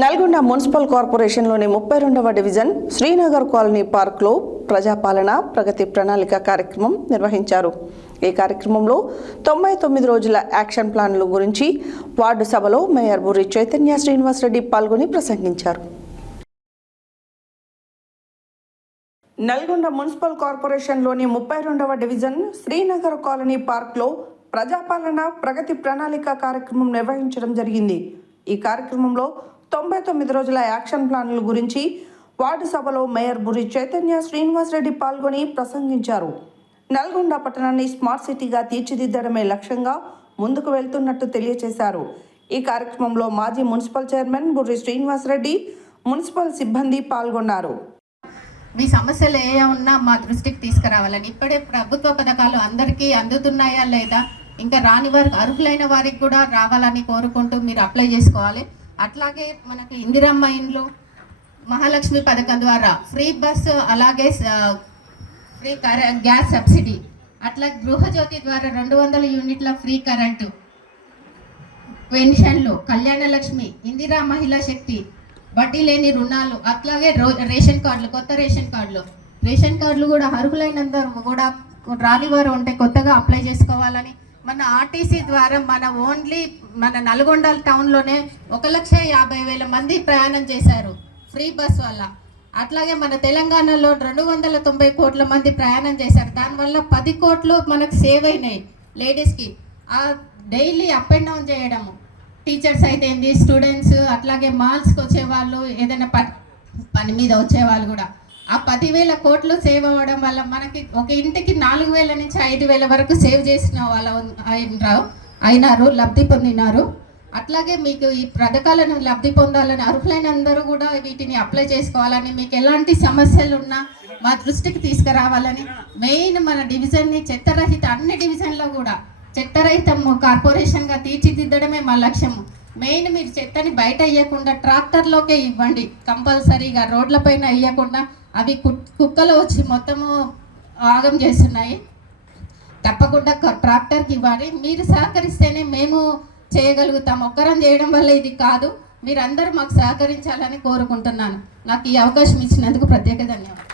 Nalgonda municipal కార్పొరేషన్లోని 32వ division Srinagar colony పార్క్లో ప్రజాపాలన ప్రగతి ప్రణాళిక కార్యక్రమం నిర్వహించారు. ఈ కార్యక్రమంలో 99 రోజుల యాక్షన్ ప్లాన్ల గురించి వార్డు సభలో మేయర్ బుర్రి చైతన్య శ్రీనివాస్ రెడ్డి పాల్గొని ప్రసంగించారు. నల్గొండ మున్సిపల్ కార్పొరేషన్లోని 32వ డివిజన్ శ్రీనగర్ కాలనీ పార్క్లో ప్రజాపాలన ప్రగతి ప్రణాళిక కార్యక్రమం నిర్వహించడం జరిగింది. ఈ కార్యక్రమంలో 99 రోజుల యాక్షన్ ప్లాన్ల గురించి వార్డు సభలో మేయర్ బుర్రి చైతన్య శ్రీనివాస్ రెడ్డి పాల్గొని ప్రసంగించారు. నల్గొండ పట్టణాన్ని స్మార్ట్ సిటీగా తీర్చిదిద్దడమే లక్ష్యంగా ముందుకు వెళ్తున్నట్టు తెలియజేశారు. ఈ కార్యక్రమంలో మాజీ municipal chairman Burri Srinivas Reddy, municipal సిబ్బంది పాల్గొన్నారు. మీ సమస్యలు ఏ ఉన్నా మా దృష్టికి తీసుకురావాలని, ఇప్పుడే ప్రభుత్వ పథకాలు అందరికీ అందుతున్నాయా లేదా, ఇంకా రాని వారికి అర్హులైన వారికి కూడా రావాలని కోరుకుంటూ మీరు అప్లై చేసుకోవాలి. అట్లాగే మనకు ఇందిరమ్మ ఇండ్లు, మహాలక్ష్మి పథకం ద్వారా ఫ్రీ బస్సు, అలాగే ఫ్రీ గ్యాస్ సబ్సిడీ, అట్లా గృహజ్యోతి ద్వారా 200 యూనిట్ల ఫ్రీ కరెంటు, పెన్షన్లు, కళ్యాణ లక్ష్మి, ఇందిరా మహిళా శక్తి, వడ్డీ లేని రుణాలు, అట్లాగే రేషన్ కార్డులు, కొత్త రేషన్ కార్డులు కూడా అర్హులైనందరూ కూడా రాని వారు ఉంటే కొత్తగా అప్లై చేసుకోవాలని, మన ఆర్టీసీ ద్వారా మన నల్గొండ టౌన్లోనే 1,50,000 మంది ప్రయాణం చేశారు ఫ్రీ బస్ వల్ల. అట్లాగే మన తెలంగాణలో 290 కోట్ల మంది ప్రయాణం చేశారు. దానివల్ల 10 కోట్లు మనకు సేవ్ అయినాయి లేడీస్కి. ఆ డైలీ అప్ అండ్ డౌన్ చేయడము, టీచర్స్ అయితే ఏంది, స్టూడెంట్స్, అట్లాగే మాల్స్కి వచ్చేవాళ్ళు, ఏదైనా పని మీద వచ్చేవాళ్ళు కూడా ఆ 10,000 కోట్లు సేవ్ అవ్వడం వల్ల మనకి ఒక ఇంటికి 4,000 నుంచి 5,000 వరకు సేవ్ చేసిన వాళ్ళు అయినారు, లబ్ధి పొందినారు. అట్లాగే మీకు ఈ పథకాలను లబ్ధి పొందాలని అర్హులైన అందరూ కూడా వీటిని అప్లై చేసుకోవాలని, మీకు ఎలాంటి సమస్యలు ఉన్నా మా దృష్టికి తీసుకురావాలని, మెయిన్ మన డివిజన్ని చెత్తరహిత, అన్ని డివిజన్లో కూడా చెత్తరహిత కార్పొరేషన్గా తీర్చిదిద్దడమే మా లక్ష్యము. మెయిన్ మీరు చెత్తని బయట వేయకుండా ట్రాక్టర్లోకే ఇవ్వండి కంపల్సరీగా, రోడ్లపైన వేయకుండా. అవి కుక్కలు వచ్చి మొత్తము ఆగం చేస్తున్నాయి. తప్పకుండా ట్రాక్టర్కి ఇవ్వాలి. మీరు సహకరిస్తేనే మేము చేయగలుగుతాం. ఒక్కరం చేయడం వల్ల ఇది కాదు. మీరందరూ మాకు సహకరించాలని కోరుకుంటున్నాను. నాకు ఈ అవకాశం ఇచ్చినందుకు ప్రత్యేక ధన్యవాదాలు.